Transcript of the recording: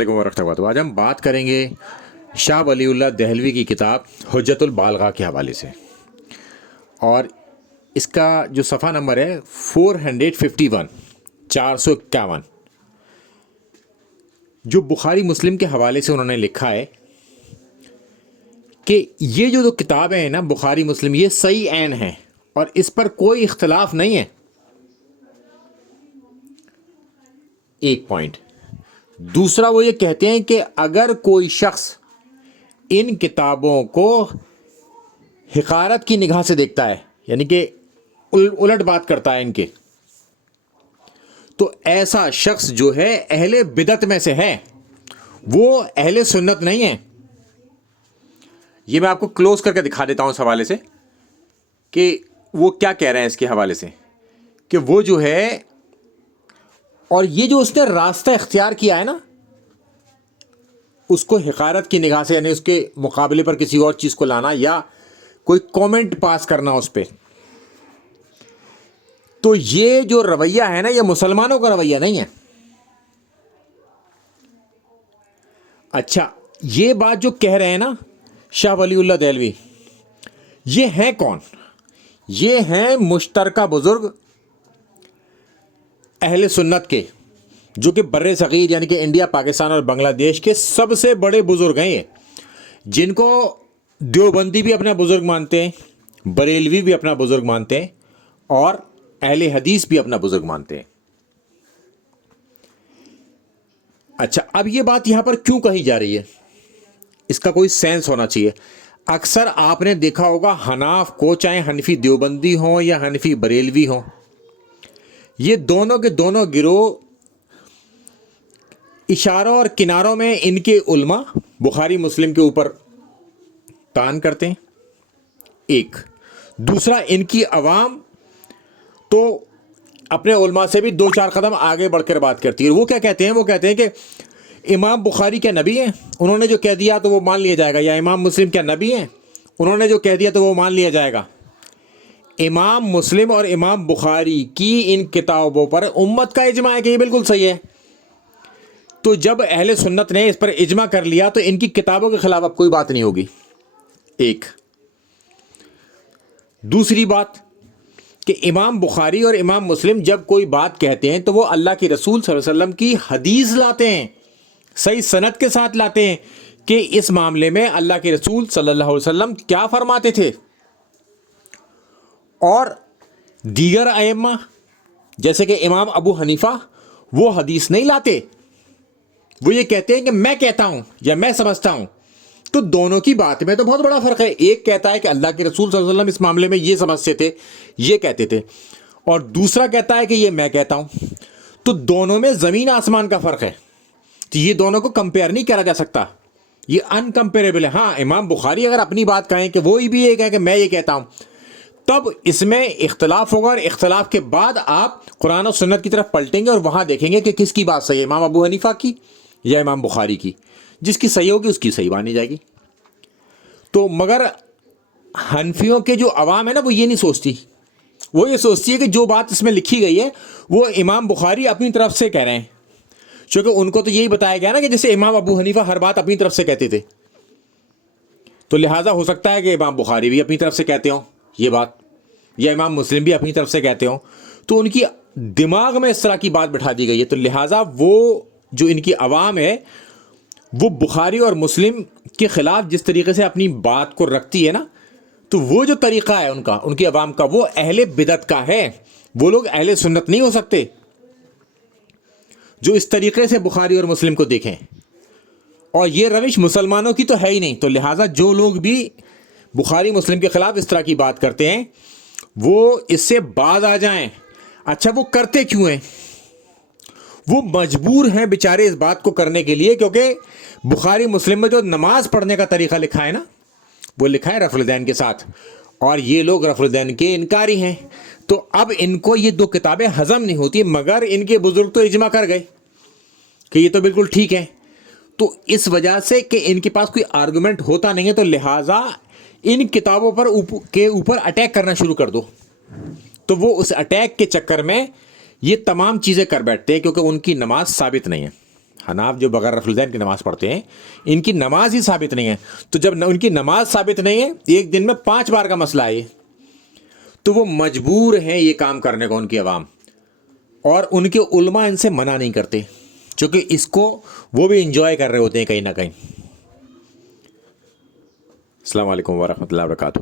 علیکم ورحمۃ اللہ وبرکاتہ۔ آج ہم بات کریں گے شاہ ولی اللہ دہلوی کی کتاب حجت البالغہ کے حوالے سے، اور اس کا جو صفحہ نمبر ہے 451 451، جو بخاری مسلم کے حوالے سے انہوں نے لکھا ہے کہ یہ جو کتابیں ہیں نا بخاری مسلم، یہ صحیح عین ہیں اور اس پر کوئی اختلاف نہیں ہے۔ ایک پوائنٹ۔ دوسرا، وہ یہ کہتے ہیں کہ اگر کوئی شخص ان کتابوں کو حقارت کی نگاہ سے دیکھتا ہے، یعنی کہ الٹ بات کرتا ہے ان کے، تو ایسا شخص جو ہے اہل بدعت میں سے ہے، وہ اہل سنت نہیں ہے۔ یہ میں آپ کو کلوز کر کے دکھا دیتا ہوں اس حوالے سے کہ وہ کیا کہہ رہے ہیں اس کے حوالے سے، کہ وہ جو ہے، اور یہ جو اس نے راستہ اختیار کیا ہے نا، اس کو حقارت کی نگاہ سے، یعنی اس کے مقابلے پر کسی اور چیز کو لانا یا کوئی کامنٹ پاس کرنا اس پہ، تو یہ جو رویہ ہے نا، یہ مسلمانوں کا رویہ نہیں ہے۔ اچھا، یہ بات جو کہہ رہے ہیں نا شاہ ولی اللہ دہلوی، یہ ہیں کون؟ یہ ہیں مشترکہ بزرگ اہل سنت کے، جو کہ بر صغیر یعنی کہ انڈیا، پاکستان اور بنگلہ دیش کے سب سے بڑے بزرگ ہیں یہ، جن کو دیوبندی بھی اپنا بزرگ مانتے ہیں، بریلوی بھی اپنا بزرگ مانتے ہیں، اور اہل حدیث بھی اپنا بزرگ مانتے ہیں۔ اچھا، اب یہ بات یہاں پر کیوں کہی جا رہی ہے؟ اس کا کوئی سینس ہونا چاہیے۔ اکثر آپ نے دیکھا ہوگا حناف کو، چاہے حنفی دیوبندی ہوں یا حنفی بریلوی ہوں، یہ دونوں کے دونوں گروہ اشاروں اور کناروں میں ان کے علماء بخاری مسلم کے اوپر تان کرتے ہیں، ایک۔ دوسرا، ان کی عوام تو اپنے علماء سے بھی 2-4 قدم آگے بڑھ کر بات کرتی ہے۔ وہ کیا کہتے ہیں؟ وہ کہتے ہیں کہ امام بخاری کیا نبی ہیں؟ انہوں نے جو کہہ دیا تو وہ مان لیا جائے گا۔ یا امام مسلم کیا نبی ہیں؟ انہوں نے جو کہہ دیا تو وہ مان لیا جائے گا۔ امام مسلم اور امام بخاری کی ان کتابوں پر امت کا اجماع ہے کہ یہ بالکل صحیح ہے۔ تو جب اہل سنت نے اس پر اجماع کر لیا تو ان کی کتابوں کے خلاف اب کوئی بات نہیں ہوگی، ایک۔ دوسری بات کہ امام بخاری اور امام مسلم جب کوئی بات کہتے ہیں تو وہ اللہ کے رسول صلی اللہ علیہ وسلم کی حدیث لاتے ہیں، صحیح سند کے ساتھ لاتے ہیں کہ اس معاملے میں اللہ کے رسول صلی اللہ علیہ وسلم کیا فرماتے تھے۔ اور دیگر ائمہ جیسے کہ امام ابو حنیفہ، وہ حدیث نہیں لاتے، وہ یہ کہتے ہیں کہ میں کہتا ہوں یا میں سمجھتا ہوں۔ تو دونوں کی بات میں تو بہت بڑا فرق ہے۔ ایک کہتا ہے کہ اللہ کے رسول صلی اللہ علیہ وسلم اس معاملے میں یہ سمجھتے تھے، یہ کہتے تھے، اور دوسرا کہتا ہے کہ یہ میں کہتا ہوں۔ تو دونوں میں زمین آسمان کا فرق ہے، تو یہ دونوں کو کمپیئر نہیں کرا جا سکتا، یہ انکمپیریبل ہے۔ ہاں، امام بخاری اگر اپنی بات کہیں کہ وہی بھی یہ کہیں کہ میں یہ کہتا ہوں، تب اس میں اختلاف ہوگا، اور اختلاف کے بعد آپ قرآن و سنت کی طرف پلٹیں گے اور وہاں دیکھیں گے کہ کس کی بات صحیح ہے، امام ابو حنیفہ کی یا امام بخاری کی۔ جس کی صحیح ہوگی اس کی صحیح مانی جائے گی۔ تو مگر حنفیوں کے جو عوام ہے نا، وہ یہ نہیں سوچتی، وہ یہ سوچتی ہے کہ جو بات اس میں لکھی گئی ہے وہ امام بخاری اپنی طرف سے کہہ رہے ہیں، چونکہ ان کو تو یہی بتایا گیا نا کہ جیسے امام ابو حنیفہ ہر بات اپنی طرف سے کہتے تھے، تو لہٰذا ہو سکتا ہے کہ امام بخاری بھی اپنی طرف سے کہتے ہوں یہ بات، یا امام مسلم بھی اپنی طرف سے کہتے ہوں۔ تو ان کی دماغ میں اس طرح کی بات بٹھا دی گئی ہے، تو لہٰذا وہ جو ان کی عوام ہے وہ بخاری اور مسلم کے خلاف جس طریقے سے اپنی بات کو رکھتی ہے نا، تو وہ جو طریقہ ہے ان کی عوام کا، وہ اہل بدعت کا ہے۔ وہ لوگ اہل سنت نہیں ہو سکتے جو اس طریقے سے بخاری اور مسلم کو دیکھیں، اور یہ روش مسلمانوں کی تو ہے ہی نہیں۔ تو لہٰذا جو لوگ بھی بخاری مسلم کے خلاف اس طرح کی بات کرتے ہیں وہ اس سے باز آ جائیں۔ اچھا، وہ کرتے کیوں ہیں؟ وہ مجبور ہیں بیچارے اس بات کو کرنے کے لیے، کیونکہ بخاری مسلم میں جو نماز پڑھنے کا طریقہ لکھا ہے نا، وہ لکھا ہے رفع الدین کے ساتھ، اور یہ لوگ رفع الدین کے انکاری ہیں۔ تو اب ان کو یہ دو کتابیں ہضم نہیں ہوتی، مگر ان کے بزرگ تو اجماع کر گئے کہ یہ تو بالکل ٹھیک ہے۔ تو اس وجہ سے کہ ان کے پاس کوئی آرگومنٹ ہوتا نہیں ہے، تو لہٰذا ان کتابوں پر کے اوپر اٹیک کرنا شروع کر دو۔ تو وہ اس اٹیک کے چکر میں یہ تمام چیزیں کر بیٹھتے ہیں، کیونکہ ان کی نماز ثابت نہیں ہے۔ حناف جو بغیر رفع الدین کی نماز پڑھتے ہیں، ان کی نماز ہی ثابت نہیں ہے. تو جب ان کی نماز ثابت نہیں ہے، ایک دن میں 5 بار کا مسئلہ ہے، تو وہ مجبور ہیں یہ کام کرنے کو، ان کی عوام. اور ان کے علماء ان سے منع نہیں کرتے، چونکہ اس کو وہ بھی انجوائے کر رہے ہوتے ہیں کہیں نہ کہیں. السلام علیکم ورحمۃ اللہ وبرکاتہ.